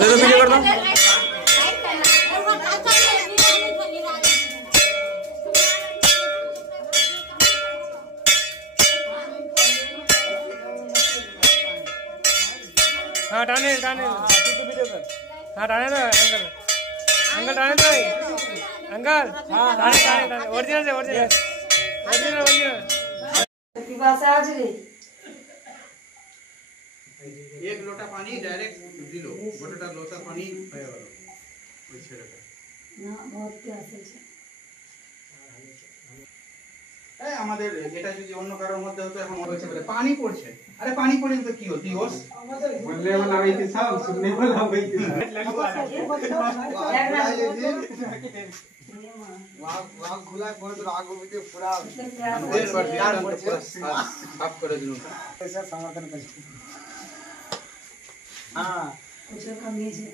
दो वीडियो कर दो। हाँ टाने टाने वीडियो कर। हाँ टाने दो अंकल, अंकल टाने दो अंकल। हाँ टाने टाने टाने ओरिजिनल से ओरिजिनल ओरिजिनल ओरिजिनल। की बात आज रे एक लोटा पानी डायरेक्ट दिलो बटाटा लोटा पानी खाया करो ওই ছেলেটা না বহুত প্যাস আছে। এই আমাদের এটা যদি অন্য কারোর মধ্যে হতো এখন বলছে বলে পানি পড়ছে। আরে পানি পড়ে তো কি হতো ইওস বললে वाला वही थी सब सुनने वाला वही थी। वाह खुला बोल तो आगो में पूरा साफ कर दिनु ऐसा समर्थन कर। हां कुछ कमी है